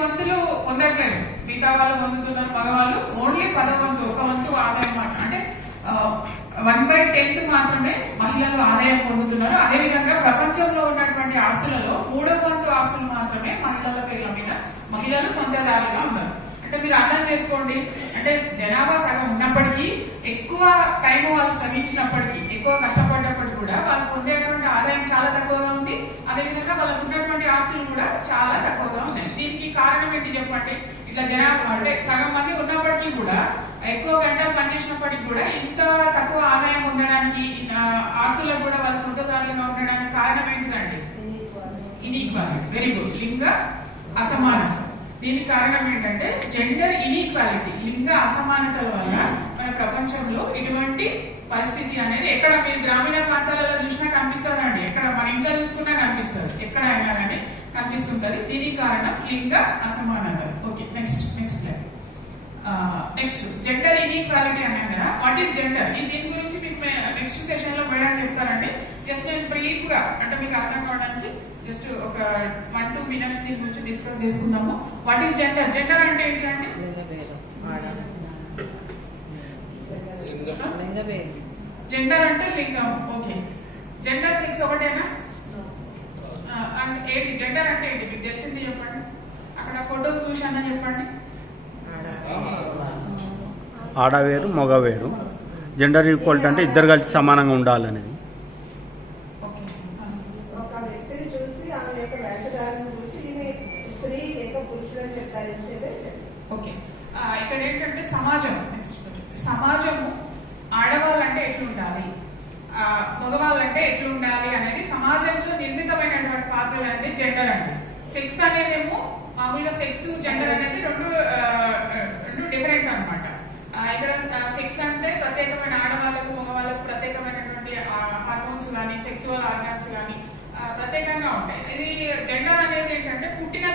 వంతులు పొందట్లేదు, మిగతా వాళ్ళు పొందుతున్నారు. మగవాళ్ళు ఓన్లీ 10వ వంతు, 1 వంతు ఆదాయం అంటే 1/10 మాత్రమే మహిళలు ఆదాయం పొందుతున్నారు. అదేవిధంగా ప్రపంచంలో ఉన్నటువంటి ఆస్తులలో 3వ వంతు ఆస్తులు మాత్రమే మహిళల పేర్ల మీద మహిళలు సొంతదారులుగా ఉన్నారు. అంటే మీరు అర్థం చేసుకోండి, అంటే జనాభా సగం ఉన్నప్పటికీ, ఎక్కువ టైం వాళ్ళు శ్రమించినప్పటికీ, ఎక్కువ కష్టపడినప్పటికీ కూడా వాళ్ళు పొందేటువంటి ఆదాయం చాలా తక్కువగా ఉంది. అదేవిధంగా వాళ్ళకు ఉన్నటువంటి ఆస్తులు కూడా చాలా తక్కువగా ఉన్నాయి. దీనికి కారణం ఏంటి చెప్పండి? ఇట్లా జనాభా అంటే సగం మంది ఉన్నప్పటికీ కూడా, ఎక్కువ గంటలు పనిచేసినప్పటికీ కూడా ఇంత తక్కువ ఆదాయం ఉండడానికి, ఆస్తులకు కూడా వాళ్ళ సొంతదారులుగా ఉండడానికి కారణం ఏంటిదండి? ఇన్ఈక్వాలిటీ. Very good. లింగ అసమానత. దీనికి కారణం ఏంటంటే జెండర్ ఇన్ఈక్వాలిటీ, లింగ అసమానతల వల్ల మన ప్రపంచంలో ఇటువంటి పరిస్థితి అనేది ఎక్కడ మీరు గ్రామీణ ప్రాంతాలలో చూసినా కనిపిస్తుందండి, ఎక్కడ మన ఇంట్లో చూసుకున్నా కనిపిస్తుంది, ఎక్కడ అయినా కానీ కనిపిస్తుంటది. దీనికి కారణం లింగ అసమానత. ఓకే, నెక్స్ట్ జెండర్ ఇన్ఈక్వాలిటీ అన్నాం కదా. What is gender? దీని గురించి మీకు నెక్స్ట్ సెషన్ లో మేడం చెప్తారండి. జస్ట్ నేను బ్రీఫ్ గా, అంటే మీకు అర్థం కావడానికి జస్ట్ ఒక 1-2 minutes దీని గురించి డిస్కస్ చేసుకుందాము. What is gender? జెండర్ అంటే ఏంటంటే జెండర్ అంటే లింగం. ఓకే, జెండర్ సెక్స్ ఒకటేనా? అంటే ఏంటి జెండర్ అంటే ఏంటి మీకు తెలిసింది చెప్పండి. అక్కడ ఫొటోస్ చూసానా చెప్పండి. ఆడవేరు మగవేరు. జెండర్ ఈక్వాలిటీ అంటే ఇద్దరు కలిసి సమానంగా ఉండాలనేది. ఓకే, ఇక్కడ ఏంటంటే సమాజము ఆడవాళ్ళంటే ఎట్లుండాలి, మగవాళ్ళంటే ఎట్లుండాలి అనేది సమాజంలో నిర్మితమైనటువంటి పాత్రలు అనేది జెండర్ అండి. సెక్స్ అనేదేమో మామూలుగా సెక్స్, జెండర్ అనేది రెండు డిఫరెంట్ అనమాట. ఇక్కడ సెక్స్ అంటే ప్రత్యేకమైన ఆడవాళ్ళకు మగవాళ్ళకు ప్రత్యేకమైనటువంటి హార్మోన్స్ కానీ, సెక్సువల్ ఆర్గాన్స్ కానీ ప్రత్యేకంగా ఉంటాయి. ఇది జెండర్ అనేది ఏంటంటే పుట్టిన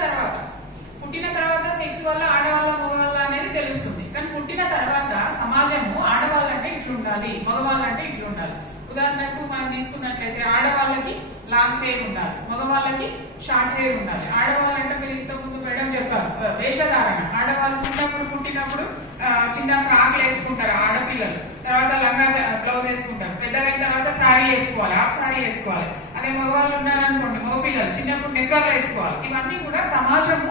తర్వాత సెక్స్ వల్ల ఆడవాళ్ళ మగవాళ్ళ అనేది తెలుస్తుంది. కానీ పుట్టిన తర్వాత సమాజము ఆడవాళ్ళంటే ఇట్లుండాలి, మగవాళ్ళంటే ఇట్లుండాలి. ఉదాహరణకు మనం తీసుకున్నట్లయితే ఆడవాళ్ళకి లాంగ్ హెయిర్ ఉండాలి, మగవాళ్ళకి షార్ట్ హెయిర్ ఉండాలి. ఆడవాళ్ళంటే మీరు ఇంతకుముందు మేడం చెప్పారు వేషధారణ. ఆడవాళ్ళు చిన్నప్పుడు పుట్టినప్పుడు చిన్న ఫ్రాక్లు వేసుకుంటారు ఆడపిల్లలు, తర్వాత లంగా బ్లౌజ్ వేసుకుంటారు. పెద్దగైన తర్వాత శారీ వేసుకోవాలి, హాఫ్ శారీ వేసుకోవాలి. అదే మగవాళ్ళు ఉన్నారనుకోండి, మగపిల్లలు చిన్నప్పుడు నిక్కర్లు వేసుకోవాలి. ఇవన్నీ కూడా సమాజం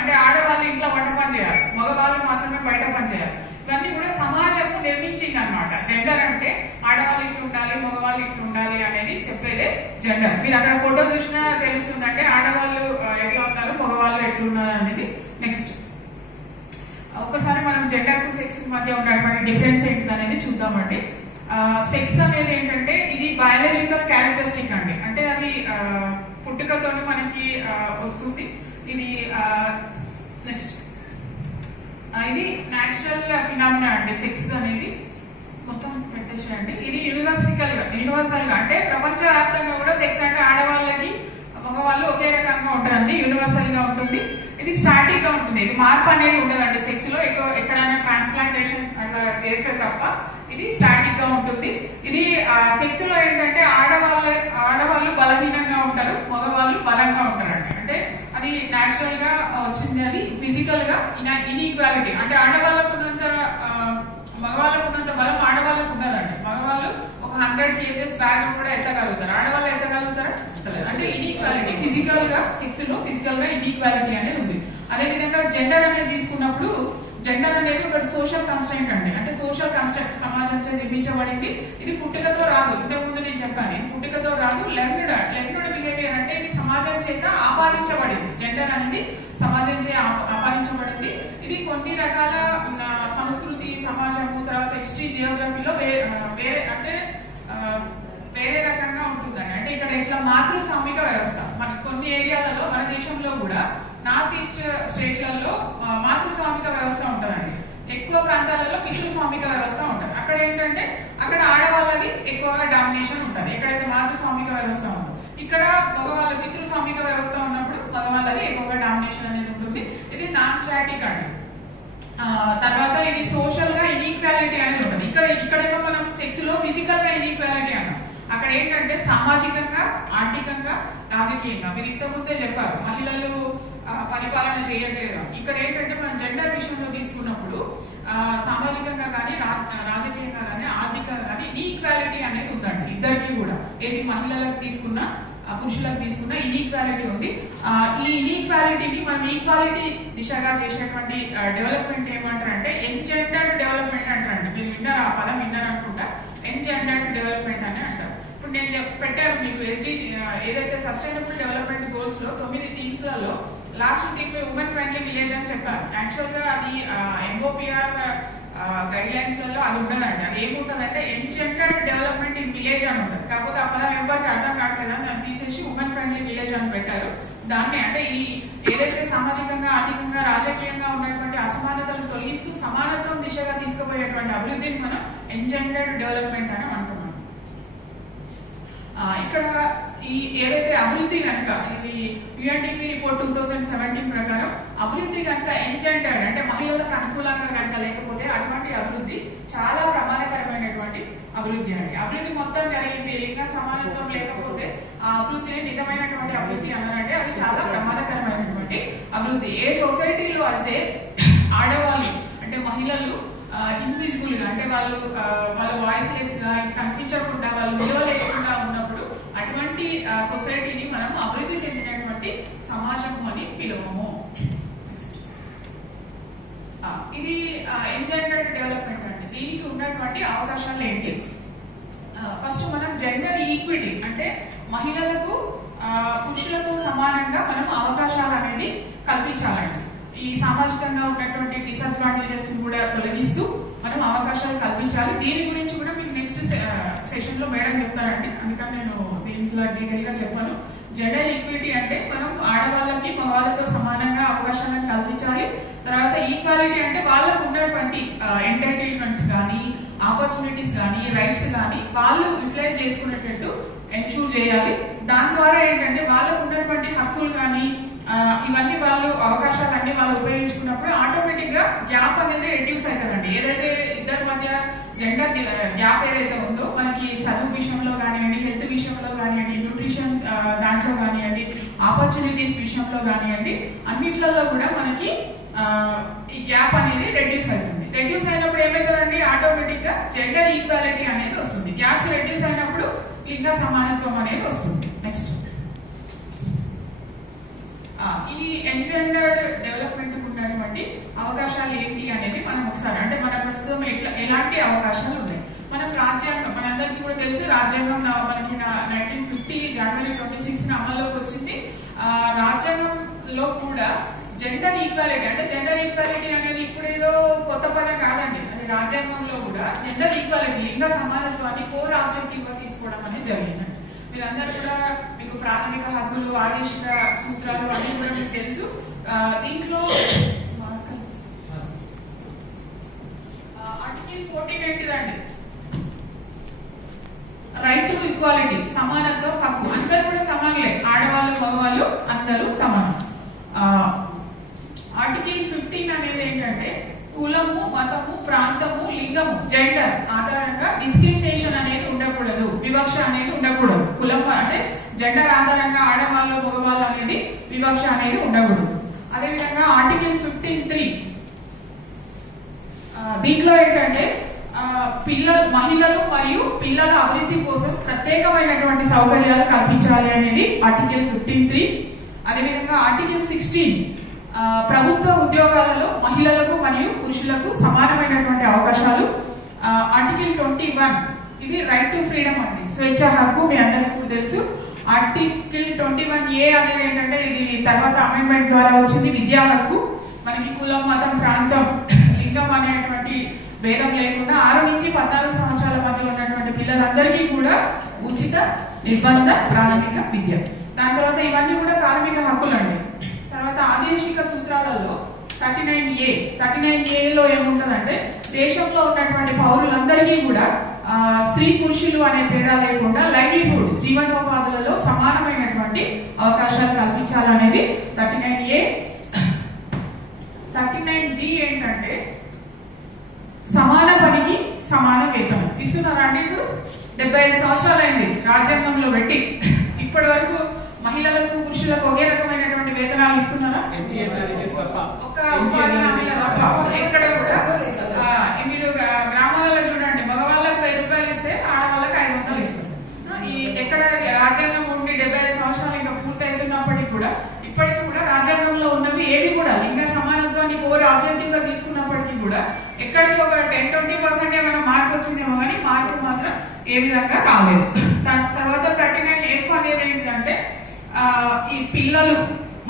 అంటే ఆడవాళ్ళు ఇంట్లో వంట పని చేయాలి, మగవాళ్ళు మాత్రమే బయట పని చేయాలి. ఇవన్నీ కూడా సమాజము నిర్మించింది అనమాట. జెండర్ అంటే ఆడవాళ్ళు ఇట్లుండాలి, మగవాళ్ళు ఇట్లుండాలి అనేది చెప్పేదే జెండర్. మీరు అక్కడ ఫోటో చూసినా తెలుస్తుందంటే ఆడవాళ్ళు ఎట్లా ఉన్నారు, మగవాళ్ళు ఎట్లున్నారు అనేది. నెక్స్ట్ ఒకసారి మనం జెండర్ కు సెక్స్ మధ్య ఉన్నటువంటి డిఫరెన్స్ ఏంటి అనేది చూద్దామండి. సెక్స్ అనేది ఏంటంటే ఇది బయాలజికల్ క్యారెక్టరిస్టిక్ అండి, అంటే అది పుట్టుకతో మనకి వస్తుంది. ఇది నెక్స్ట్ ఇది న్యాచురల్ ఫినామినా అండి. సెక్స్ అనేది మొత్తం పెట్టేసేయండి. ఇది యూనివర్సల్ గా అంటే ప్రపంచవ్యాప్తంగా కూడా సెక్స్ అంటే ఆడవాళ్ళకి మగవాళ్ళు ఒకే రకంగా ఉంటారండి, యూనివర్సల్ గా ఉంటుంది. ఇది స్టాటిక్ గా ఉంటుంది, ఇది మార్పు అనేది ఉండదండి. సెక్స్ లో ఎక్కడైనా ట్రాన్స్ప్లాంటేషన్ అట్లా చేస్తే తప్ప ఇది స్టాటిక్ గా ఉంటుంది. ఇది సెక్స్ లో ఏంటంటే ఆడవాళ్ళు బలహీనంగా ఉంటారు, మగవాళ్ళు బలంగా ఉంటారండి. అంటే అది న్యాచురల్ గా వచ్చింది, అది ఫిజికల్ గా ఇన్ఈక్వాలిటీ. అంటే ఆడవాళ్ళకు ఉన్నంత మగవాళ్ళకు ఉన్నంత బలం ఆడవాళ్ళకు ఉండదండి. మగవాళ్ళు ఒక 100 kgs బ్యాగ్ కూడా ఎత్తగలుగుతారు, ఆడవాళ్ళు ఎత్తగలుగుతారా? అసలు అంటే ఇన్ఈక్వాలిటీ ఫిజికల్ గా, సెక్స్ లో ఫిజికల్ గా ఇన్ఈక్వాలిటీ అనేది ఉంది. అదేవిధంగా జెండర్ అనేది తీసుకున్నప్పుడు జెండర్ అనేది ఒక సోషల్ కన్స్ట్రైంట్ అండి, అంటే సోషల్ కన్స్ట్రక్ట్ సమాజంతో నిర్మించబడింది. ఇది పుట్టుకతో రాదు, ఇంతకు ముందు నేను చెప్పాను, ఇది పుట్టుకతో రాదు. లెర్న్డ్ బిహేవియర్ అంటే ఇది సమాజం చేత ఆపాదించబడింది. జెండర్ అనేది సమాజం చే ఆపాదించబడింది. ఇది కొన్ని రకాల సంస్కృతి, సమాజము, తర్వాత హిస్టరీ, జియోగ్రఫీలో వేరే రకంగా ఉంటుందండి. అంటే ఇక్కడ ఇట్లా మాతృస్వామిక వ్యవస్థ మన కొన్ని ఏరియాలలో, మన దేశంలో కూడా నార్త్ ఈస్ట్ స్టేట్లలో మాతృస్వామిక వ్యవస్థ ఉంటుందండి. ఎక్కువ ప్రాంతాలలో పితృస్వామిక వ్యవస్థ ఉంటుంది. అక్కడ ఏంటంటే అక్కడ ఆడవాళ్ళది ఎక్కువగా డామినేషన్ ఉంటుంది ఎక్కడైతే మాతృస్వామిక వ్యవస్థ ఉందో. ఇక్కడ మగవాళ్ళ పితృస్వామిక వ్యవస్థ ఉన్నప్పుడు మగవాళ్ళది ఎక్కువగా డామినేషన్ అనేది ఉంటుంది. ఇది నాన్ స్టాటిక్ అండి. తర్వాత ఇది సోషల్ గా ఇన్ఈక్వాలిటీ అనేది ఉంటుంది. ఇక్కడేమో మనం సెక్స్ లో ఫిజికల్ గా ఇన్ఈక్వాలిటీ అన్నాం, అక్కడ ఏంటంటే సామాజికంగా, ఆర్థికంగా, రాజకీయంగా. మీరు ఇంతకుముందే చెప్పారు మహిళలు పరిపాలన చేయట్లేదు. ఇక్కడ ఏంటంటే మనం జెండర్ విషయంలో తీసుకున్నప్పుడు సామాజికంగా కానీ రాజకీయంగా కానీ ఆర్థికంగా కానీ ఈక్వాలిటీ అనేది ఉందండి ఇద్దరికి కూడా. ఏది మహిళలకు తీసుకున్నా పురుషులకు తీసుకున్న ఇన్ఈక్వాలిటీ ఉంది. ఈ ఇన్ఈక్వాలిటీని మనం ఈక్వాలిటీ దిశగా చేసేటువంటి డెవలప్మెంట్ ఏమంటారంటే ఎన్జెండర్డ్ డెవలప్మెంట్ అంటారండి. మీరు విన్నారు, ఆ పదం విన్నారు అనుకుంటా. ఎన్జెండర్డ్ డెవలప్మెంట్ అని అంటారు. ఇప్పుడు నేను పెట్టాను మీకు ఏదైతే సస్టైనబుల్ డెవలప్మెంట్ గోల్స్ లో 9 థీమ్స్ లలో last theme women friendly village అని చెప్పారు. యాక్చువల్ గా అది ఎంఓపిఆర్ గైడ్ లైన్స్ లలో అది ఉండదండి. అది ఏముంటుందంటే ఎన్జెండర్డ్ డెవలప్మెంట్ ఇన్ విలేజ్ అని ఉంటుంది. కాకపోతే ఆ పదం ఎవరికి అర్థం కావట్లేదు అని దాన్ని తీసేసి ఉమెన్ ఫ్రెండ్లీ విలేజ్ అని పెట్టారు. దాన్ని అంటే ఈ ఏదైతే సామాజికంగా ఆర్థికంగా రాజకీయంగా ఉన్నటువంటి అసమానతలను తొలగిస్తూ సమానత్వం దిశగా తీసుకుపోయేటువంటి అభివృద్ధిని మనం ఎన్జెండర్డ్ డెవలప్మెంట్ అని అంటున్నాం. ఇక్కడ ఈ ఏదైతే అభివృద్ధి కనుక ఇది యుఎన్డిపి రిపోర్ట్ 2017 ప్రకారం అభివృద్ధి కనుక ఎన్జెండర్డ్ అంటే మహిళలకు అనుకూలంగా కనుక లేకపోతే అటువంటి అభివృద్ధి చాలా ప్రమాదకరమైనటువంటి అభివృద్ధి అండి. అభివృద్ధి మొత్తం జరిగింది లింగ సమానత్వం లేకపోతే ఆ అభివృద్ధిని నిజమైనటువంటి అభివృద్ధి అన్నారంటే అది చాలా ప్రమాదకరమైనటువంటి అభివృద్ధి. ఏ సొసైటీలో అయితే ఆడవాళ్ళు అంటే మహిళలు ఇన్విజిబుల్ గా అంటే వాళ్ళ వాయిస్ లెస్ గా కనిపించకుండా వాళ్ళు విలువ లేకుండా ఉన్నప్పుడు అటువంటి సొసైటీని మనం అభివృద్ధి చెందినటువంటి సమాజము అని పిలువము. ఇది ఎన్జెండర్డ్ డెవలప్మెంట్ అండి. దీనికి ఉన్నటువంటి అవకాశాలు ఏంటి? ఫస్ట్ మనం జెండర్ ఈక్విటీ అంటే మహిళలకు పురుషులతో సమానంగా మనం అవకాశాలు అనేది కల్పించాలండి. ఈ సామాజికంగా ఉన్నటువంటి డిసడ్వాంటేజెస్ కూడా తొలగిస్తూ మనం అవకాశాలు కల్పించాలి. దీని గురించి కూడా మీకు నెక్స్ట్ సెషన్ లో మేడం చెప్తారండి, అందుకని నేను దీంట్లో డీటెయిల్ గా చెప్పాను. జెండర్ ఈక్విటీ అంటే మనం ఆడవాళ్ళకి మగవాళ్ళతో సమానంగా అవకాశాలను కల్పించాలి. తర్వాత ఈక్వాలిటీ అంటే వాళ్ళకు ఉన్నటువంటి ఎంటర్టైన్మెంట్స్ కానీ ఆపర్చునిటీస్ కానీ రైట్స్ కానీ వాళ్ళు యూటిలైజ్ చేసుకునేటట్టు ఎన్షూర్ చేయాలి. దాని ద్వారా ఏంటంటే వాళ్ళకు ఉన్నటువంటి హక్కులు కానీ ఇవన్నీ వాళ్ళు అవకాశాలన్నీ వాళ్ళు ఉపయోగించుకున్నప్పుడు ఆటోమేటిక్ గా గ్యాప్ అనేది రెడ్యూస్ అవుతుందండి. ఏదైతే ఇద్దరి మధ్య జెండర్ గ్యాప్ ఏదైతే ఉందో మనకి చదువు విషయంలో కానివ్వండి, హెల్త్ విషయంలో కానివ్వండి, న్యూట్రిషన్ దాంట్లో కానివ్వండి, ఆపర్చునిటీస్ విషయంలో కానివ్వండి, అన్నిట్లలో కూడా మనకి ఈ గ్యాప్ అనేది రెడ్యూస్ అవుతుంది. రెడ్యూస్ అయినప్పుడు ఏమవుతుందండి ఆటోమేటిక్ గా జెండర్ ఈక్వాలిటీ అనేది వస్తుంది. గ్యాప్స్ రెడ్యూస్ అయినప్పుడు లింగ సమానత్వం అనేది వస్తుంది. నెక్స్ట్ ఈ ఎన్జెండర్డ్ డెవలప్మెంట్ ఉన్నటువంటి అవకాశాలు ఏంటి అనేది మనం ఒకసారి అంటే మన ప్రస్తుతం ఎలాంటి అవకాశాలు ఉన్నాయి. మనం రాజ్యాంగం మనందరికీ కూడా తెలుసు, రాజ్యాంగం మనకి 1950 జనవరి 26 అమల్లోకి వచ్చింది. రాజ్యాంగంలో కూడా జెండర్ ఈక్వాలిటీ అంటే జెండర్ ఈక్వాలిటీ అనేది ఇప్పుడు ఏదో కొత్త పదం కాదండి. అది రాజ్యాంగంలో కూడా జెండర్ ఈక్వాలిటీ లింగ సమానత్వాన్ని కోర్ ఆబ్జెక్టివ్ గా తీసుకోవడం అనేది జరిగిందండి. మీరందరూ కూడా మీకు ప్రాథమిక హక్కులు ఆదేశిక సూత్రాలు అన్ని కూడా మీకు తెలుసు. దీంట్లో ఆర్టికల్ 14 ఏంటిదండి? రైట్ టు ఈక్వాలిటీ, సమానత్వం హక్కు. అందరూ కూడా సమానులే, ఆడవాళ్ళు మగవాళ్ళు అందరూ సమానం. ఆర్టికల్ 15 అనేది ఏంటంటే కులము, మతము, ప్రాంతము, లింగము, జెండర్ ఆధారంగా డిస్క్రిమినేషన్ అనేది ఉండకూడదు, వివక్ష అనేది ఉండకూడదు. కులం అంటే జెండర్ ఆధారంగా ఆడవాళ్ళు మగవాళ్ళు అనేది వివక్ష అనేది ఉండకూడదు. అదేవిధంగా ఆర్టికల్ 15(3) దీంట్లో ఏంటంటే మహిళలు మరియు పిల్లల అభివృద్ధి కోసం ప్రత్యేకమైనటువంటి సౌకర్యాలు కల్పించాలి అనేది ఆర్టికల్ 15(3). అదేవిధంగా ఆర్టికల్ 16 ప్రభుత్వ ఉద్యోగాలలో మహిళలకు మరియు పురుషులకు సమానమైనటువంటి అవకాశాలు. ఆర్టికల్ 21 ఇది రైట్ టు ఫ్రీడమ్ అండి, స్వేచ్ఛ హక్కు, మీ అందరికీ కూడా తెలుసు. ఆర్టికల్ 21A అనేది ఏంటంటే ఇది తర్వాత అమెండ్మెంట్ ద్వారా వచ్చింది, విద్యా హక్కు. మనకి కులం, మతం, ప్రాంతం, లింగం అనేటువంటి భేదం లేకుండా 6 నుంచి 14 సంవత్సరాల మధ్య ఉన్నటువంటి పిల్లలందరికీ కూడా ఉచిత నిర్బంధ ప్రాథమిక విద్య. దాని తర్వాత ఇవన్నీ కూడా ప్రాథమిక హక్కులు అండి. తర్వాత ఆదేశిక సూత్రాలలో 39A లో ఏముంటదంటే దేశంలో ఉన్నటువంటి పౌరులందరికీ కూడా స్త్రీ పురుషులు అనే తేడా లేకుండా లైవ్లీహుడ్ జీవనోపాధులలో సమానమైనటువంటి అవకాశాలు కల్పించాలనేది 39A. 39D ఏంటంటే సమాన పనికి సమాన వేతనం ఇస్తున్నారా అండి? ఇప్పుడు 75 సంవత్సరాలైంది రాజ్యాంగంలో పెట్టి, ఇప్పటి వరకు మహిళలకు పురుషులకు ఒకే రకమైనటువంటి వేతనాలు ఇస్తున్నారా? ఆబ్జెక్టివ్ గా తీసుకున్నప్పటికీ కూడా ఎక్కడికి ఒక 10-20% ఏమైనా మార్క్ వచ్చిందేమో కానీ మార్కులు మాత్రం ఏ విధంగా రాలేదు. తర్వాత 39F అనేది ఏంటంటే ఈ పిల్లలు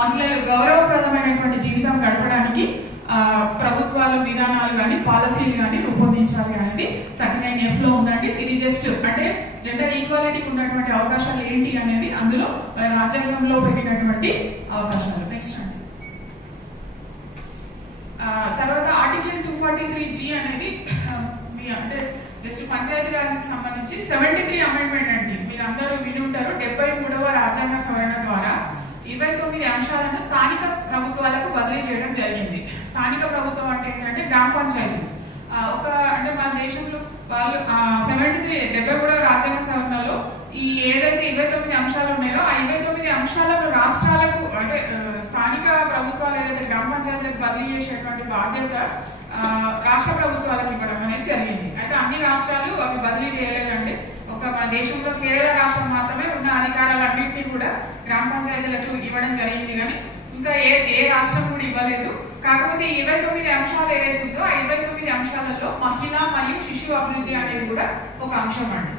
మహిళలు గౌరవప్రదమైనటువంటి జీవితం గడపడానికి ప్రభుత్వాలు విధానాలు కానీ పాలసీలు కానీ రూపొందించాలి అనేది 39F లో ఉందండి. ఇది జస్ట్ అంటే జెండర్ ఈక్వాలిటీకి ఉన్నటువంటి అవకాశాలు ఏంటి అనేది అందులో రాజ్యాంగంలో పెట్టినటువంటి అవకాశాలు. నెక్స్ట్ అండి, తర్వాత ఆర్టికల్ 243G అనేది అంటే జస్ట్ పంచాయతీరాజ్కి సంబంధించి 73 అమెండ్మెంట్ అండి. మీరు అందరూ విని ఉంటారు. 73వ రాజ్యాంగ సవరణ ద్వారా 29 అంశాలను స్థానిక ప్రభుత్వాలకు బదిలీ చేయడం జరిగింది. స్థానిక ప్రభుత్వం అంటే ఏంటంటే గ్రామ పంచాయతీ. అంటే మన దేశంలో వాళ్ళు 73వ రాజ్యాంగ సవరణలో ఈ ఏదైతే 29 అంశాలు ఉన్నాయో ఆ 29 అంశాలను రాష్ట్రాలకు అంటే స్థానిక ప్రభుత్వాలు ఏదైతే గ్రామ పంచాయతీలకు బదిలీ చేసేటువంటి బాధ్యత రాష్ట్ర ప్రభుత్వాలకు ఇవ్వడం అనేది జరిగింది. అయితే అన్ని రాష్ట్రాలు అవి బదిలీ చేయలేదండి. మన దేశంలో కేరళ రాష్ట్రం మాత్రమే ఉన్న అధికారాలన్నింటినీ కూడా గ్రామ పంచాయతీలకు ఇవ్వడం జరిగింది, కానీ ఇంకా ఏ రాష్ట్రం కూడా ఇవ్వలేదు. కాకపోతే 29 అంశాలు ఏదైతే ఉందో ఆ 29 అంశాలలో మహిళ మరియు శిశు అభివృద్ధి అనేది కూడా ఒక అంశం అండి.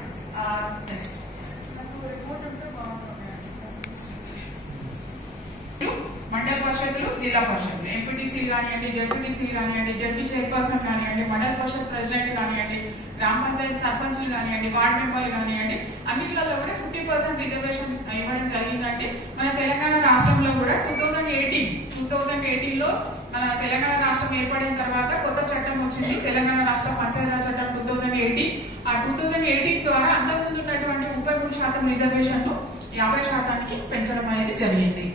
మండల పరిషత్తులు, జిల్లా పరిషత్తులు, ఎంపీటీసీలు కానివ్వండి, జడ్పీటీసీలు కానివ్వండి, జడ్పీ చైర్పర్సన్ కానివ్వండి, మండల పరిషత్ ప్రెసిడెంట్ కానివ్వండి, గ్రామ పంచాయతీ సర్పంచ్లు కానివ్వండి, వార్డు మెంబర్లు కానివ్వండి, అన్నిట్లలో కూడా 50% రిజర్వేషన్ ఇవ్వడం జరిగిందంటే మన తెలంగాణ రాష్ట్రంలో కూడా 2018లో మన తెలంగాణ రాష్ట్రం ఏర్పడిన తర్వాత కొత్త చట్టం వచ్చింది, తెలంగాణ రాష్ట్ర పంచాయతీరాజ్ చట్టం 2018. ఆ 2018 ద్వారా అంతకుముందు ఉన్నటువంటి 33% రిజర్వేషన్లు 50% పెంచడం అనేది జరిగింది.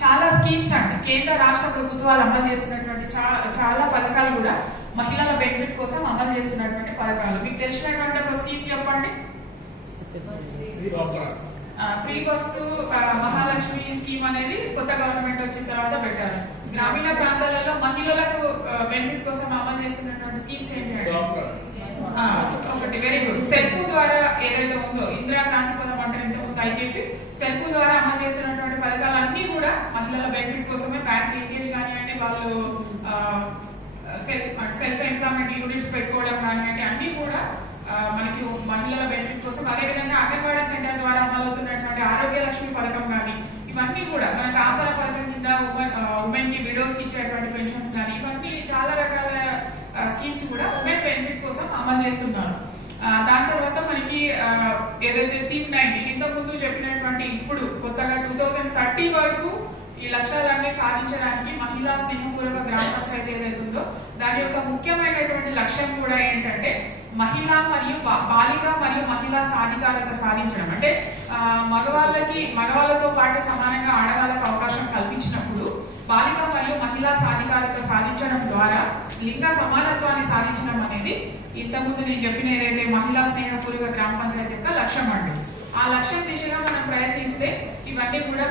చాలా స్కీమ్స్ అండి కేంద్ర రాష్ట్ర ప్రభుత్వాలు అమలు చేస్తున్నటువంటి చాలా పథకాలు కూడా మహిళల బెనిఫిట్ కోసం అమలు చేస్తున్నటువంటి పథకాలు. మీకు తెలిసినటువంటి ఒక స్కీమ్ చెప్పండి. ఫ్రీ బస్సు మహాలక్ష్మి స్కీమ్ అనేది కొత్త గవర్నమెంట్ వచ్చిన తర్వాత పెట్టారు. గ్రామీణ ప్రాంతాలలో మహిళలకు బెనిఫిట్ కోసం అమలు చేస్తున్నటువంటి స్కీమ్స్ ఏంటంటే ఒకటి వెరీ గుడ్, సెల్ఫ్ ద్వారా ఏదైతే ఉందో ఇందిరా క్రాంతి పథకం అంటే ఇంతకుముందు ఐకేపీ సెల్ఫ్ ద్వారా అమలు చేస్తున్నటువంటి పథకాలన్నీ కూడా మహిళల బెనిఫిట్ కోసమే. బ్యాంక్ లింకేజ్ కానివ్వండి, వాళ్ళు సెల్ఫ్ ఎంప్లాయ్మెంట్ యూనిట్స్ పెట్టుకోవడం కానివ్వండి, అన్ని కూడా మనకి మహిళల బెనిఫిట్ కోసం. అదేవిధంగా అంగన్వాడీ సెంటర్ ద్వారా అమలవుతున్నటువంటి ఆరోగ్య లక్ష్మి పథకం కానీ ఇవన్నీ కూడా మనకు ఆసరా పథకం కింద ఉమెన్ కి విడోస్ కి ఇచ్చేటువంటి పెన్షన్స్ కానీ ఇవన్నీ చాలా రకాల స్కీమ్స్ కూడా ఉమెన్ బెనిఫిట్ కోసం అమలు చేస్తున్నారు. దాని తర్వాత మనకి ఏదైతే థీమ్ 9 ఇంతకు ముందు చెప్పినటువంటి ఇప్పుడు కొత్తగా 2030 వరకు ఈ లక్ష్యాలన్నీ సాధించడానికి మహిళా స్నేహపూర్వక గ్రామ పంచాయతీ ఏదైతే ఉందో దాని యొక్క ముఖ్యమైనటువంటి లక్ష్యం కూడా ఏంటంటే బాలిక మరియు మహిళా సాధికారత సాధించడం. అంటే మగవాళ్ళతో పాటు సమానంగా ఆడవాళ్ళకు అవకాశం కల్పించినప్పుడు బాలిక మరియు మహిళా సాధికారత సాధించడం ద్వారా లింగ సమానత్వాన్ని సాధించడం అనేది ఇంతకుముందు నేను చెప్పిన ఏదైతే మహిళా స్నేహపూర్వక గ్రామ పంచాయతీ యొక్క లక్ష్యం అండి. ఆ లక్ష్యం దిశగా మనం ప్రయత్నిస్తే ఇవన్నీ కూడా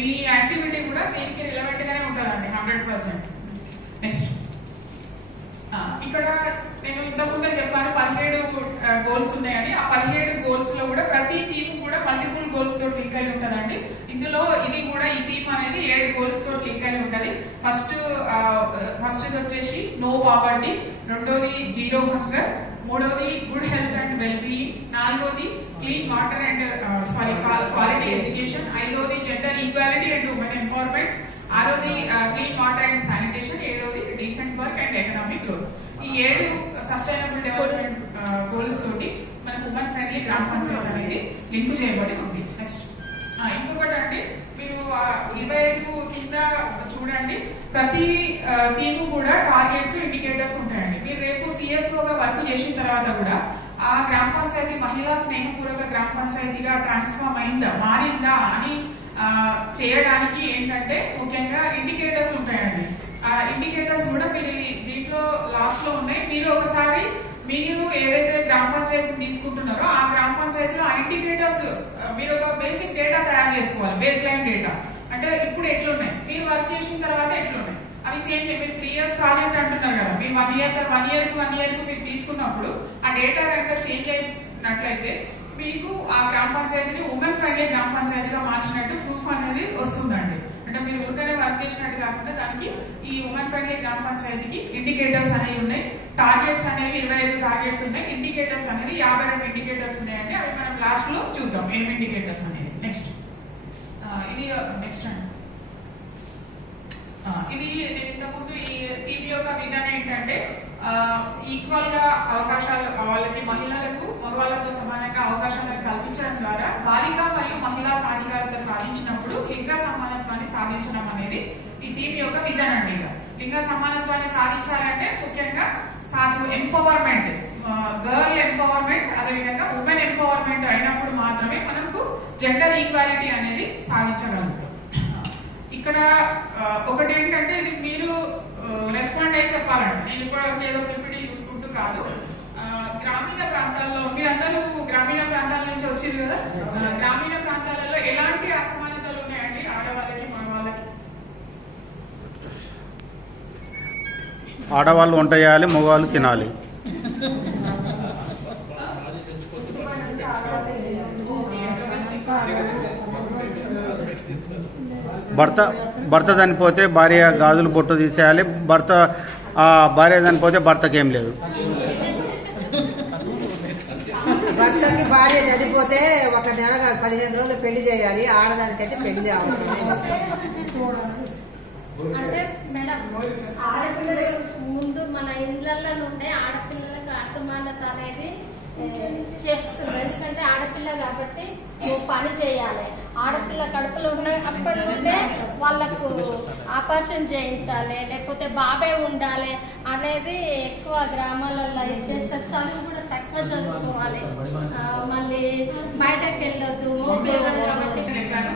మీ యాక్టివిటీ కూడా దీనికి రిలవెంట్ గానే ఉంటుందండి 100%. నెక్స్ట్ ఇక్కడ నేను ఇంతకుముందే చెప్పాను 17 గోల్స్ ఉన్నాయని. ఆ 17 గోల్స్ లో కూడా ప్రతి థీమ్ కూడా మల్టిపుల్ గోల్స్ తోటి లింక్ అయి ఉంటదండి. ఇందులో ఇది కూడా ఈ థీమ్ అనేది 7 గోల్స్ తోటి లింక్ అయి ఉంటది. ఫస్ట్ వచ్చేసి నో పావర్టీ, రెండోది జీరో హంగర్, మూడోది good health and well being, నాలుగోది clean water and quality education, ఐదోది gender equality and women empowerment, ఆరోది క్లీన్ వాటర్ అండ్ శానిటేషన్, ఏడోది decent work and economic growth. ఈ 7 సస్టైనబుల్ డెవలప్మెంట్ గోల్స్ తోటి మనకు women friendly గ్రామ పంచాయతీ అనేది లింక్ చేయబడి ఉంది. నెక్స్ట్ ఇంకొకటి అండి, మీరు 25 కింద చూడండి, ప్రతి థీమ్ కూడా టార్గెట్స్ ఇండికేటర్స్ ఉంటాయండి. మీరు రేపు సిఎస్ఓగా వర్క్ చేసిన తర్వాత కూడా ఆ గ్రామ పంచాయతీ మహిళా స్నేహపూర్వక గ్రామ పంచాయతీగా ట్రాన్స్ఫార్మ్ మారిందా అని చేయడానికి ఏంటంటే ముఖ్యంగా ఇండికేటర్స్ ఉంటాయండి. ఆ ఇండికేటర్స్ కూడా మీరు దీంట్లో లాస్ట్ లో ఉన్నాయి. మీరు ఒకసారి మీరు ఏదైతే గ్రామ పంచాయతీ తీసుకుంటున్నారో ఆ గ్రామ పంచాయతీలో ఆ ఇండికేటర్స్ మీరు ఒక బేసిక్ డేటా తయారు చేసుకోవాలి. బేస్ లైన్ డేటా అంటే ఇప్పుడు ఎట్లున్నాయి, మీరు వర్క్ చేసిన తర్వాత ఎట్లున్నాయి, అవి చేంజ్. మీరు 3 years ప్రాజెక్ట్ అంటున్నారు కదా, మీరు 1 year కు మీరు తీసుకున్నప్పుడు ఆ డేటా కనుక చేంజ్ అయినట్లయితే మీకు ఆ గ్రామ పంచాయతీని ఉమెన్ ఫ్రెండ్లీ గ్రామ పంచాయతీగా మార్చినట్టు ప్రూఫ్ అనేది వస్తుందండి. అంటే మీరు ఊరికనే వర్క్ చేసినట్టు కాకుండా దానికి ఈ ఉమెన్ ఫ్రెండ్లీ గ్రామ పంచాయతీకి ఇండికేటర్స్ అనేవి ఉన్నాయి. టార్గెట్స్ అనేవి 25 టార్గెట్స్ ఉన్నాయి. ఇండికేటర్స్ అనేది 52 ఇండికేటర్స్ ఉన్నాయండి. అవి మనం లాస్ట్ లో చూద్దాం ఏం ఇండికేటర్స్ అనేది. నెక్స్ట్ ఇది నెక్స్ట్ అండి. ఇది నేను ఇంతకుముందు ఈ టీవీ యొక్క విజన్ ఏంటంటే ఈక్వల్ గా అవకాశాలు వాళ్ళకి మహిళలకు మగవాళ్ళతో సమానంగా అవకాశాలను కల్పించడం ద్వారా బాలిక మరియు మహిళా సాధికారత సాధించినప్పుడు లింగ సమానత్వాన్ని సాధించడం అనేది ఈ టీవీ యొక్క విజన్ అండి. లింగ సమానత్వాన్ని సాధించాలంటే ముఖ్యంగా ఎంపవర్మెంట్, గర్ల్ ఎంపవర్మెంట్, అదేవిధంగా ఉమెన్ ఎంపవర్మెంట్ అయినప్పుడు మాత్రమే మనకు జెండర్ ఈక్వాలిటీ అనేది సాధించగలుగుతాం. ఇక్కడ ఒకటి ఏంటంటే ఇది మీరు రెస్పాండ్ అయ్యి చెప్పాలండి. నేను ఇప్పుడు ఏదో పిపిటీ చూసుకుంటూ కాదు. గ్రామీణ ప్రాంతాల్లో మీరందరూ గ్రామీణ ప్రాంతాల నుంచి వచ్చేది కదా, గ్రామీణ ప్రాంతాలలో ఎలాంటి అసమానతలు ఉన్నాయండి ఆడవాళ్ళకి మగవాళ్ళకి? ఆడవాళ్ళు వంట చేయాలి, మగవాళ్ళు తినాలి. భర్త చనిపోతే భార్య గాజులు బొట్టు తీసేయాలి. భార్య చనిపోతే భర్తకి ఏం లేదు. భర్తకి భార్య చనిపోతే 1 నెల 15 రోజులు పెళ్లి చేయాలి. ఆడదానికైతే పెళ్లి అంటే మేడం ఆడపిల్లలకు ముందు మన ఇళ్లలో నుండే ఆడపిల్లలకు అసమానత అనేది చేస్తుంది. ఎందుకంటే ఆడపిల్ల కాబట్టి నువ్వు పని చేయాలి. ఆడపిల్ల కడుపులో ఉన్న అప్పటి నుండే వాళ్ళకు ఆపరేషన్ చేయించాలి, లేకపోతే బాబే ఉండాలి అనేది ఎక్కువ గ్రామాలలో చేస్తారు. చదువు కూడా తక్కువ చదువుకోవాలి, మళ్ళీ బయటకు వెళ్ళొద్దు పిల్లలు కాబట్టి.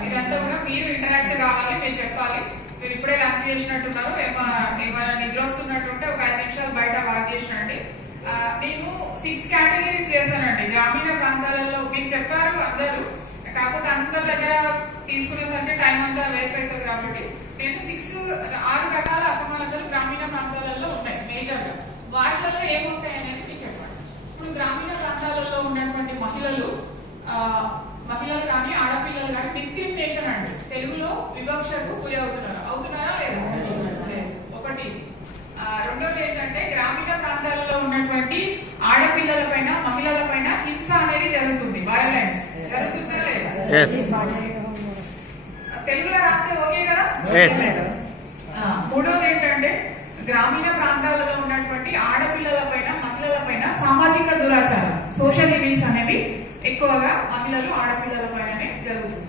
ఇదంతా కూడా మీరు ఇంటరాక్ట్ కావాలి, మీరు చెప్పాలి. మీరు ఇప్పుడే లంచ్ చేసినట్టున్నారు, ఏమైనా నిద్ర వస్తున్నట్టుంటే ఒక 5 నిమిషాలు బయట వాక్ చేసినండి. నేను 6 కేటగిరీస్ చేశానండి గ్రామీణ ప్రాంతాలలో. మీరు చెప్పారు అందరూ, కాకపోతే అందరి దగ్గర తీసుకునేసరికి టైం అంతా వేస్ట్ అవుతుంది కాబట్టి నేను 6 రకాల అసమానతలు గ్రామీణ ప్రాంతాలలో ఉన్నాయి మేజర్ గా. వాటిలలో ఏమొస్తాయి అనేది మీరు చెప్పండి. ఇప్పుడు గ్రామీణ ప్రాంతాలలో ఉన్నటువంటి మహిళలు కానీ ఆడపిల్లలు కానీ డిస్క్రిమినేషన్ అండి, తెలుగులో వివక్షకు గురి అవుతున్నారా లేదా? ఒకటి. రెండోది ఏంటంటే గ్రామీణ ప్రాంతాలలో ఉన్నటువంటి ఆడపిల్లల పైన మహిళల పైన హింస అనేది జరుగుతుంది, వయలెన్స్ జరుగుతుందా లేదా? తెలుగులో రాస్తే ఓకే కదా? మూడోది ఏంటంటే గ్రామీణ ప్రాంతాలలో ఉన్నటువంటి ఆడపిల్లల పైన మహిళల పైన సామాజిక దురాచారం, సోషల్ ఈవిల్స్ అనేవి ఎక్కువగా మహిళలు ఆడపిల్లల పైననే జరుగుతుంది.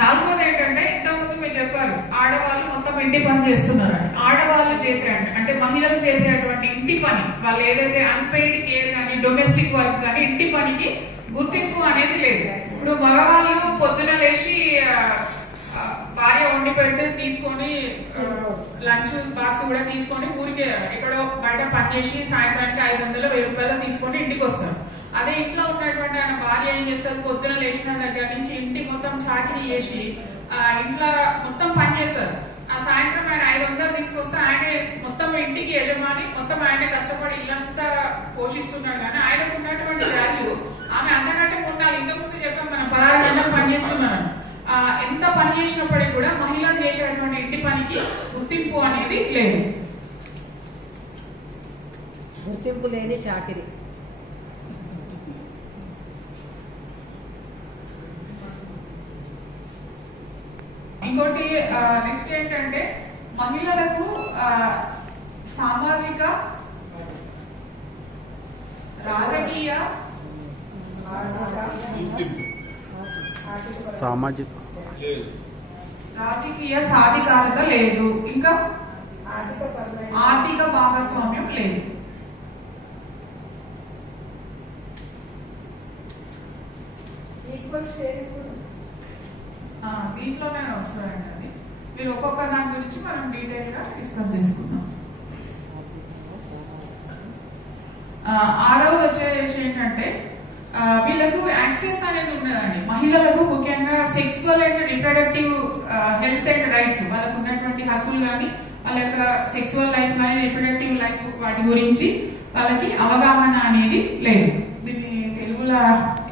నాలుగోది ఏంటంటే ఇంతకుముందు మీరు చెప్పారు ఆడవాళ్ళు మొత్తం ఇంటి పని చేస్తున్నారని. ఆడవాళ్ళు అంటే మహిళలు చేసేటువంటి ఇంటి పని, వాళ్ళు ఏదైతే అన్పెయిడ్ కేర్ కానీ డొమెస్టిక్ వర్క్ కానీ ఇంటి పనికి గుర్తింపు అనేది లేదు. ఇప్పుడు మగవాళ్ళు పొద్దున లేచి భార్య వండి పెడితే తీసుకొని లంచ్ బాక్స్ కూడా తీసుకొని ఊరికి ఎక్కడో బయట పనిచేసి సాయంత్రానికి 500-1000 రూపాయలు తీసుకొని ఇంటికి వస్తారు. అదే ఇంట్లో ఉన్నటువంటి ఆయన భార్య ఏం చేస్తారు, పొద్దున లేచిన దగ్గర నుంచి ఇంటి మొత్తం చాకిరీ చేసి ఇంట్లో మొత్తం పని చేస్తారు. ఆ సాయంత్రం ఆయన 500 తీసుకొస్తే ఆయనే మొత్తం ఇంటికి యజమాని, మొత్తం ఆయన కష్టపడి ఇల్లంతా పోషిస్తున్నాడు. కానీ ఆయనకు ఉన్నటువంటి వాల్యూ ఆమె అంతకంటే ఉండాలి. ఇంతకుముందు చెప్పాం మనం 16 గంటలు పని చేస్తున్నాను. ఎంత పని చేసినప్పటికీ కూడా మహిళలు చేసేటువంటి ఇంటి పనికి గుర్తింపు అనేది లేదు. గుర్తింపు లేని చాకిరీ. ఇంకోటి నెక్స్ట్ ఏంటంటే మహిళలకు సామాజిక రాజకీయ సాధికారత లేదు, ఇంకా ఆర్థిక భాగస్వామ్యం లేదు. దీంట్లోనే వస్తాయండి. అది మీరు ఒక్కొక్క దాని గురించి మనం డీటెయిల్ గా డిస్కస్ చేసుకుందాం. ఆరవది వచ్చేసి ఏంటంటే వీళ్ళకు యాక్సెస్ అనేది ఉన్నదండి. మహిళలకు ముఖ్యంగా sexual and reproductive health and rights, వాళ్ళకు ఉన్నటువంటి హక్కులు కానీ వాళ్ళ యొక్క సెక్సువల్ లైఫ్ కానీ రిప్రొడక్టివ్ లైఫ్ వాటి గురించి వాళ్ళకి అవగాహన అనేది లేదు. దీన్ని తెలుగులో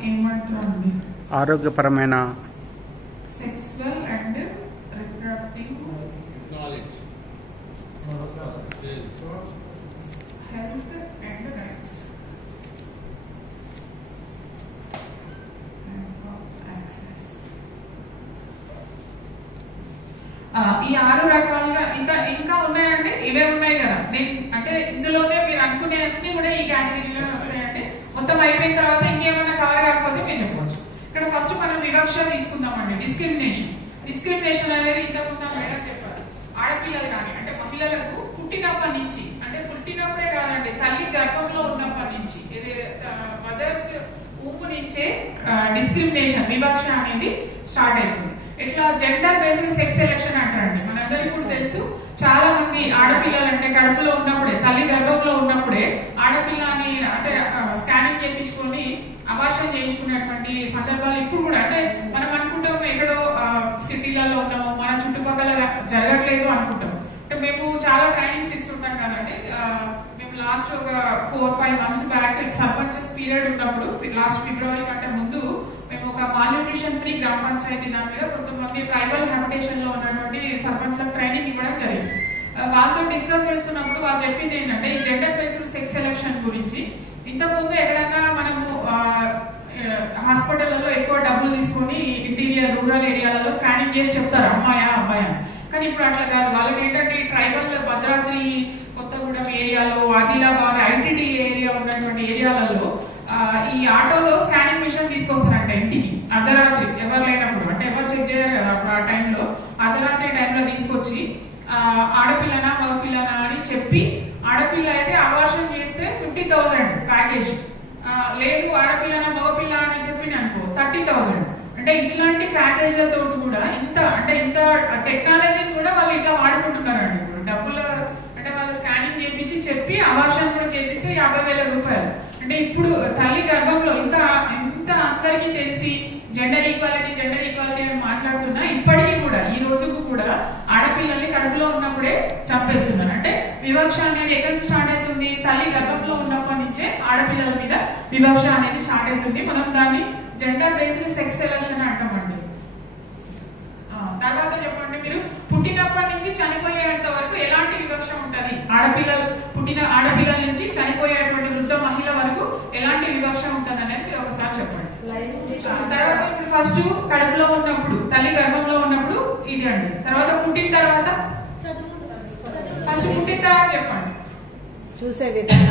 ఏమంటారు? ఆరోగ్యపరమైన sexual and reproductive health and rights ఈ 6 రకాలుగా ఇంకా ఉన్నాయండి. ఇవే ఉన్నాయి కదా. అంటే ఇందులోనే మీరు అనుకునే అన్ని కూడా ఈ కేటగిరీలోనే వస్తాయండి. మొత్తం అయిపోయిన తర్వాత ఇంకేమైనా కవర్ కాకపోతే మీరు చెప్పవచ్చు. ఇక్కడ ఫస్ట్ మనం వివక్ష తీసుకుందామండి. డిస్క్రిమినేషన్ అనేది ఇంతకుముందు మేడం చెప్పారు. ఆడపిల్లలు కానీ అంటే మహిళలకు పుట్టినప్పటి నుంచి, అంటే పుట్టినప్పుడే కాదండి, తల్లి గర్భంలో ఉన్నప్పటి నుంచి, మదర్స్ ఊపు నుంచే డిస్క్రిమినేషన్ వివక్ష అనేది స్టార్ట్ అవుతుంది. ఇట్లా జెండర్ బేస్డ్ సెక్స్ సెలెక్షన్ అంటారండి. మనందరికీ కూడా తెలుసు, చాలా మంది ఆడపిల్లలు అంటే కడుపులో ఉన్నప్పుడే, తల్లి గర్భంలో ఉన్నప్పుడే ఆడపిల్ల అని అంటే స్కానింగ్ చేయించుకొని అబార్షన్ చేయించుకునేటువంటి సందర్భాలు ఇప్పుడు కూడా, అంటే మనం అనుకుంటాము ఎక్కడో సిటీలలో ఉన్నాము, మన చుట్టుపక్కల జరగట్లేదు అనుకుంటాం. అంటే మేము చాలా ట్రైనింగ్స్ ఇస్తుంటాం కదండి. మేము లాస్ట్ ఒక 4-5 months బ్యాక్ సర్పంచెస్ పీరియడ్ ఉన్నప్పుడు, లాస్ట్ ఫిబ్రవరి కంటే ముందు మేము ఒక మాల్న్యూట్రిషన్ ఫ్రీ గ్రామ పంచాయతీ దాని మీద కొంతమంది ట్రైబల్ హ్యాబిటేషన్ లో ఉన్నటువంటి సర్పంచ్లకు ట్రైనింగ్ ఇవ్వడం జరిగింది. వాళ్ళతో డిస్కస్ చేస్తున్నప్పుడు వాళ్ళు చెప్పింది ఏంటంటే ఈ జెండర్ బేస్డ్ సెక్స్ సెలెక్షన్ గురించి. ఇంతకుముందు ఎక్కడన్నా మనము హాస్పిటల్లో ఎక్కువ డబ్బులు తీసుకొని ఇంటీరియర్ రూరల్ ఏరియాలలో స్కానింగ్ చేసి చెప్తారు అమ్మాయా అబ్బాయా. కానీ ఇప్పుడు అట్లా కాదు. వాళ్ళకి ఏంటంటే ట్రైబల్ భద్రాద్రి కొత్తగూడెం ఏరియాలో, ఆదిలాబాద్ ఐటీడీ ఏరియా ఉన్నటువంటి ఏరియాలలో ఈ ఆటోలో స్కానింగ్ మిషన్ తీసుకొస్తారంట ఇంటికి అర్ధరాత్రి, ఎవరు లేనప్పుడు, అంటే ఎవరు చెక్ చేయరు కదా అప్పుడు ఆ టైంలో. అర్ధరాత్రి టైంలో తీసుకొచ్చి ఆడపిల్లనా మగపిల్లనా అని చెప్పి, ఆడపిల్ల అయితే అబార్షన్ చేస్తే 50,000 ప్యాకేజ్, లేదు ఆడపిల్లనా మగపిల్ల అని చెప్పి అనుకో 30,000. అంటే ఇట్లాంటి ప్యాకేజ్లతో కూడా ఇంత టెక్నాలజీని కూడా వాళ్ళు ఇట్లా వాడుకుంటున్నారండి. ఇప్పుడు డబ్బులు అంటే వాళ్ళు స్కానింగ్ చేయించి చెప్పి అబార్షన్ కూడా చేపిస్తే 50,000 రూపాయలు. అంటే ఇప్పుడు తల్లి గర్భంలో ఇంత అందరికీ తెలిసి జెండర్ ఈక్వాలిటీ అని మాట్లాడుతున్నా ఇప్పటికీ కూడా ఈ రోజుకు కూడా ఆడపిల్లల్ని కడుపులో ఉన్నప్పుడే చంపేస్తున్నారు. అంటే వివక్ష అనేది ఎక్కడి నుంచి స్టార్ట్ అవుతుంది? తల్లి గర్భంలో ఉన్నప్పటి నుంచే ఆడపిల్లల మీద వివక్ష అనేది స్టార్ట్ అవుతుంది. మనం దాన్ని జెండర్ బేస్డ్ సెక్స్ సెలెక్షన్ అంటామండి. తర్వాత చెప్పండి, మీరు పుట్టినప్పటి నుంచి చనిపోయేంత వరకు ఎలాంటి వివక్ష ఉంటది? పుట్టిన ఆడపిల్లల నుంచి చనిపోయేటువంటి వృద్ధ మహిళ వరకు ఎలాంటి వివక్ష ఉంటుంది అనేది మీరు ఒకసారి చెప్పండి. తర్వాత ఇప్పుడు ఫస్ట్ కడుపులో ఉన్నప్పుడు, తల్లి గర్భంలో ఉన్నప్పుడు ఇది అండి. తర్వాత పుట్టిన తర్వాత, ఫస్ట్ పుట్టిన తర్వాత చెప్పండి.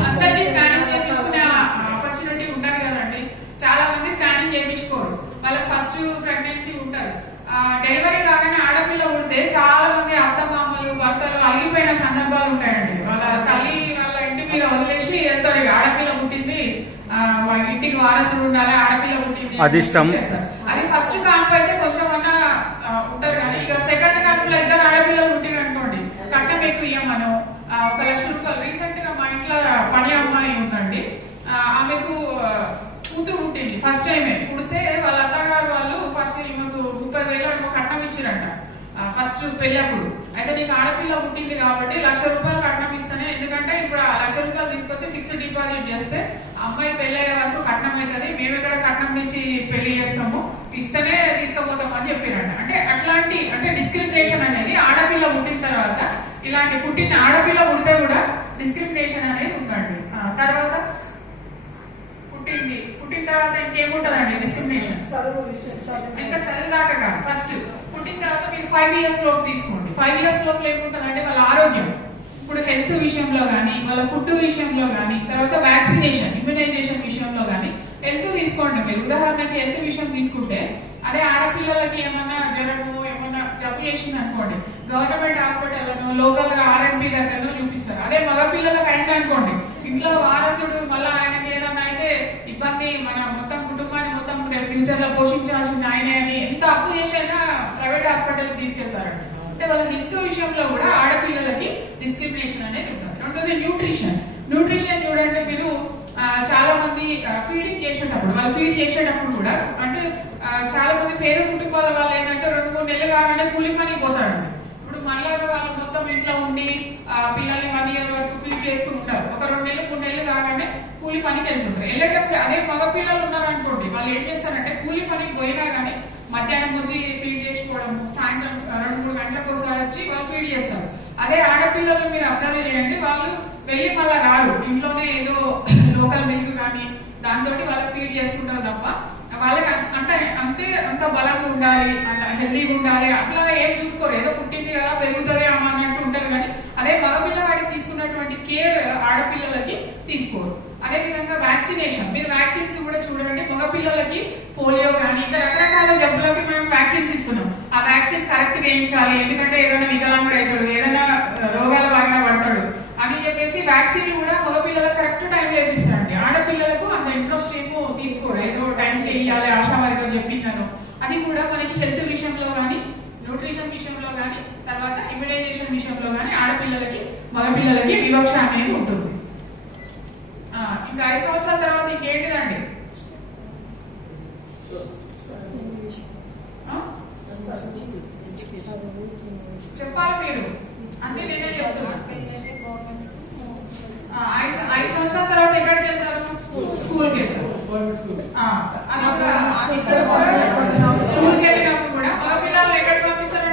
అందరికీ స్కానింగ్ చేయించుకునే ఆపర్చునిటీ ఉంటది కదండి. చాలా మంది స్కానింగ్ చేయించుకోరు. వాళ్ళకి ఫస్ట్ ప్రెగ్నెన్సీ ఉంటది. డెలివరీ కాగానే ఆడపిల్ల పుడితే చాలా మంది అత్తమామలు భర్తలు అలిగిపోయిన సందర్భాలు ఉంటాయండి. వాళ్ళ తల్లి వాళ్ళ ఇంటి మీద వదిలేసి వెళ్తారు. ఆడపిల్ల పుట్టింది, వాళ్ళ ఇంటికి వారసుడు ఉండాలి, ఆడపిల్ల పుట్టింది అదిష్టం. అది ఫస్ట్ కాన్పు అయితే కొంచెం అన్నా ఉంటారు. కానీ ఇక సెకండ్ కాన్పులో 2 ఆడపిల్లలు పుట్టిన అనుకోండి, కట్నం ఎక్కువ ఇయ్యమను 1 లక్ష రూపాయలు. రీసెంట్ గా మా ఇంట్లో పని అమ్మాయి ఉందండి, ఆమెకు కూతురు పుట్టింది. ఫస్ట్ టైమే పుడితే వాళ్ళ అత్తగారు వాళ్ళు ఫస్ట్ ఈమెకు 30,000 కట్నం ఇచ్చిరంట ఫస్ట్ పెళ్ళప్పుడు. అయితే నీకు ఆడపిల్ల పుట్టింది కాబట్టి 1 లక్ష రూపాయలు కట్నం ఇస్తానే, ఎందుకంటే ఇప్పుడు ఆ 1 లక్ష రూపాయలు తీసుకొచ్చి ఫిక్స్డ్ డిపాజిట్ చేస్తే అమ్మాయి పెళ్లి అయ్యే వరకు కట్నం అవుతుంది, మేము ఎక్కడ కట్నం తెచ్చి పెళ్లి చేస్తాము, ఇస్తేనే తీసుకుపోతాం అని చెప్పారంట. అంటే డిస్క్రిమినేషన్ అనేది ఆడపిల్ల పుట్టిన తర్వాత, ఇలాంటి పుట్టిన ఆడపిల్ల పుడితే కూడా డిస్క్రిమినేషన్ అనేది ఉందండి. తర్వాత పుట్టిన తర్వాత ఇంకేముంటదండి డిస్క్రిమినేషన్? ఇంకా చదువు దాకా కాదు. ఫస్ట్ పుట్టిన తర్వాత మీరు 5 years లోపు తీసుకోండి. 5 years లోపు ఏముంటదంటే వాళ్ళ ఆరోగ్యం, ఇప్పుడు హెల్త్ విషయంలో కానీ, వాళ్ళ ఫుడ్ విషయంలో కానీ, తర్వాత వ్యాక్సినేషన్ ఇమ్యునైజేషన్ విషయంలో కానీ హెల్త్ తీసుకోండి. మీరు ఉదాహరణకి హెల్త్ విషయం తీసుకుంటే, అదే ఆడపిల్లలకి ఏమన్నా జ్వరము ఏమన్నా జబ్బు చేసింది అనుకోండి, గవర్నమెంట్ హాస్పిటల్లను లోకల్ గా R&B దగ్గరలో చూపిస్తారు. అదే మగపిల్లలకు అయింది అనుకోండి, ఇంట్లో వారసుడు మళ్ళీ ఆయనకి ఏదన్నా అయితే ఇబ్బంది, మన మొత్తం కుటుంబాన్ని మొత్తం ఫ్యూచర్ లో పోషించాల్సింది ఆయనే అని ఎంత అప్పు చేసైనా ప్రైవేట్ హాస్పిటల్ తీసుకెళ్తారండి. అంటే వాళ్ళ హెల్త్ విషయంలో కూడా ఆడపిల్లలకి డిస్క్రిమినేషన్ అనేది ఉంటుంది. రెండోది న్యూట్రిషన్ చూడండి, మీరు చాలా మంది ఫీడింగ్ చేసేటప్పుడు, వాళ్ళు ఫీడ్ చేసేటప్పుడు కూడా, అంటే చాలా మంది పేద కుటుంబాల వాళ్ళు ఏంటంటే 2-3 నెలలు కాగానే కూలి పని పోతారండి. ఇప్పుడు మనలాగా వాళ్ళు మొత్తం ఇంట్లో ఉండి పిల్లల్ని 1 year వరకు ఫీడ్ చేస్తూ ఉంటారు. ఒక 2 నెలలు 3 నెలలు కాగానే కూలి పనికి వెళ్తుంటారు. వెళ్ళేటప్పుడు అదే మగ పిల్లలు ఉన్నారనుకోండి, వాళ్ళు ఏం చేస్తారంటే కూలి పనికి పోయినా కానీ మధ్యాహ్నం వచ్చి ఫీడ్ చేసుకోవడము, సాయంత్రం 2-3 గంటలకు ఒకసారి వచ్చి వాళ్ళు ఫీడ్ చేస్తారు. అదే ఆడపిల్లలు మీరు అబ్జర్వ్ చేయండి, వాళ్ళు వెళ్ళి మళ్ళీ రారు, ఇంట్లోనే ఏదో లోకల్ మిల్క్ కానీ దాంతో వాళ్ళకి ఫీడ్ చేస్తుంటారు తప్ప వాళ్ళకి అంత బలంగా ఉండాలి, అంత హెల్దీగా ఉండాలి అట్లా ఏం చూసుకోరు. ఏదో పుట్టింది కదా పెరుగుతుంది అమ్మ అన్నట్టు ఉంటారు. కానీ అదే మగపిల్లవాడికి తీసుకున్నటువంటి కేర్ ఆడపిల్లలకి తీసుకోరు. అదే విధంగా వ్యాక్సినేషన్, మీరు వ్యాక్సిన్స్ కూడా చూడండి, మగపిల్లలకి పోలియో కానీ ఇంకా రకరకాల జబ్బులకి మేము వ్యాక్సిన్స్ ఇస్తున్నాం. ఆ వ్యాక్సిన్ కరెక్ట్ గా వేయించాలి, ఎందుకంటే ఏదైనా వికలాంగుడు అవుతాడు, ఏదైనా రోగాల బారిన పడతాడు అని చెప్పేసి వ్యాక్సిన్లు కూడా మగపిల్లలకు కరెక్ట్ టైం వేపిస్తారండి. ఆడపిల్లలకు అంత ఇంట్రెస్ట్ ఏమో తీసుకోరు, ఏదో టైంకి వేయాలి ఆశా వర్గం చెప్పిందను. అది కూడా మనకి హెల్త్ విషయంలో కానీ, న్యూట్రిషన్ విషయంలో కానీ, తర్వాత ఇమ్యునైజేషన్ విషయంలో కానీ ఆడపిల్లలకి మగపిల్లలకి వివక్ష అనేది ఉంటుంది. ఇంకా 5 సంవత్సరాల తర్వాత ఇంకేంటిదండి? చెప్పాలి మీరు, అంటే నేనే చెప్తున్నా. 5 సంవత్సరాల తర్వాత ఎక్కడికి వెళ్తారు? స్కూల్కి వెళ్తారు. స్కూల్కి వెళ్ళినప్పుడు కూడా మగపిల్లలు ఎక్కడికి పంపిస్తారు?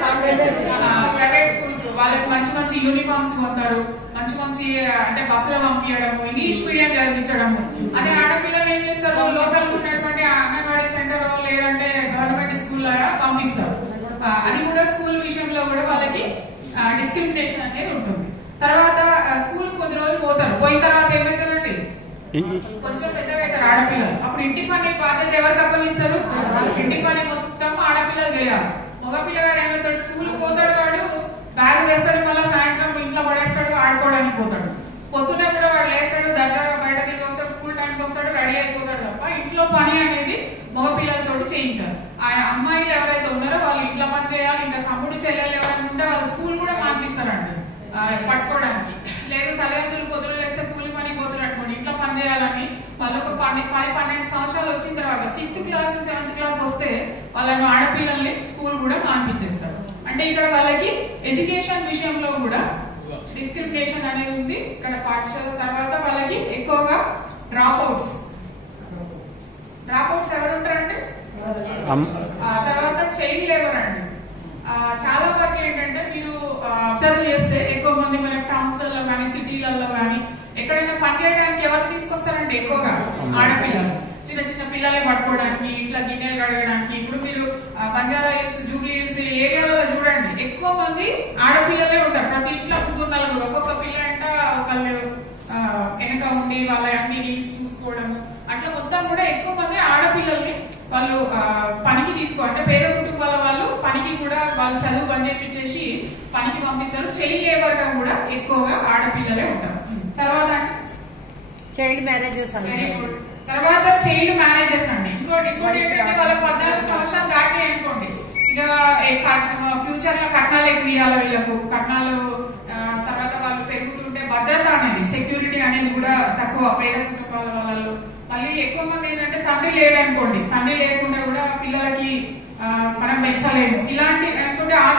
Private school. వాళ్ళకి మంచి మంచి యూనిఫామ్స్ కొంటారు, మంచి మంచి అంటే బస్సులో పంపించడము, ఇంగ్లీష్ మీడియం చదివించడము. అదే ఆడపిల్లలు ఏం చేస్తారు? లోకల్ ఉన్నటువంటి అంగన్వాడీ సెంటర్ లేదంటే గవర్నమెంట్ స్కూల్ పంపిస్తారు. అది కూడా స్కూల్ విషయంలో కూడా వాళ్ళకి డిస్క్రిమినేషన్ అనేది ఉంటుంది. తర్వాత స్కూల్ కొద్ది రోజులు పోతారు, పోయిన తర్వాత ఏమవుతుందండి? కొంచెం పెద్దగా అవుతారు ఆడపిల్లలు. అప్పుడు ఇంటి పని బాధ్యత ఎవరికి అప్పగిస్తారు? ఇంటి పని మొత్తం ఆడపిల్లలు చేయాలి. మగపిల్లగాడు ఏమవుతాడు? స్కూల్ పోతాడు, వాడు బ్యాగ్ వేస్తాడు, మళ్ళీ సాయంత్రం ఇంట్లో పడేస్తాడు, ఆడుకోవడానికి పోతాడు. పొద్దున కూడా వాడు లేస్తాడు, దర్జాగా బయట తిరిగి వస్తాడు, స్కూల్ టైంకి వస్తాడు, రెడీ అయిపోతాడు తప్ప ఇంట్లో పని అనేది మగపిల్లలతో చేయించాలి. ఆ అమ్మాయిలు ఎవరైతే ఉన్నారో వాళ్ళు ఇంట్లో పని చేయాలి. ఇంకా తమ్ముడు చెల్లెలు ఎవరైనా ఉంటే వాళ్ళు స్కూల్ కూడా మాన్పిస్తారండి పట్టుకోవడానికి. లేదు తల్లిదండ్రులు పొద్దులు లేస్తే కూలి పని పోతులు అనుకోండి, ఇంట్లో పని చేయాలని వాళ్ళకు 10-12 సంవత్సరాలు వచ్చిన తర్వాత 6th క్లాస్ 7th క్లాస్ వస్తే వాళ్ళను ఆడపిల్లల్ని స్కూల్ కూడా మాన్పించేస్తారు. అంటే ఇక్కడ వాళ్ళకి ఎడ్యుకేషన్ విషయంలో కూడా డిస్క్రిమినేషన్ అనేది ఉంది. ఇక్కడ పాఠశాల తర్వాత వాళ్ళకి ఎక్కువగా డ్రాప్ అవుట్స్ ఎవరు ఉంటారంటే తర్వాత చైల్డ్ లేబర్ అండి. చాలా వరకు ఏంటంటే మీరు అబ్జర్వ్ చేస్తే ఎక్కువ మంది మన టౌన్స్ లలో కానీ సిటీలలో కానీ ఎక్కడైనా పని చేయడానికి ఎవరు తీసుకొస్తారంటే ఎక్కువగా ఆడపిల్లలు. చిన్న చిన్న పిల్లల్ని పట్టుకోవడానికి, ఇట్లా గిన్నెలు కడగడానికి. ఇప్పుడు మీరు బంజారా హిల్స్, జూబ్లీ హిల్స్ ఏరియాలలో చూడండి, ఎక్కువ మంది ఆడపిల్లలే ఉంటారు. ప్రతి ఇంట్లో 3-4, ఒక్కొక్క పిల్ల అంట ఒకళ్ళు వెనక ఉండి వాళ్ళ అన్ని నీడ్స్ చూసుకోవడము. అట్లా మొత్తం కూడా ఎక్కువ మంది ఆడపిల్లల్ని వాళ్ళు పనికి అంటే పేద కుటుంబాల వాళ్ళు పనికి కూడా వాళ్ళు చదువు బంద్ చేపించేసి పనికి పంపిస్తారు. చైల్డ్ లేబర్ గా కూడా ఎక్కువగా ఆడపిల్లలే ఉంటారు. తర్వాత చైల్డ్ మ్యారేజెస్ తర్వాత చైల్డ్ మ్యారేజెస్ అండి. ఇంకోటి ఏంటంటే వాళ్ళకి 14 సంవత్సరాలు దాటి అనుకోండి, ఇక ఫ్యూచర్ లో కట్నాలు ఎక్కువ ఇవ్వాలి వీళ్ళకు. కట్నాలు తర్వాత వాళ్ళు పెరుగుతుంటే భద్రత అనేది, సెక్యూరిటీ అనేది కూడా తక్కువ పేద కుటుంబాల వాళ్ళు. మళ్ళీ ఎక్కువ మంది ఏంటంటే తండ్రి లేడనుకోండి, తండ్రి లేకుండా కూడా పిల్లలకి మనం పెంచలేము. ఇలాంటి అనుకుంటే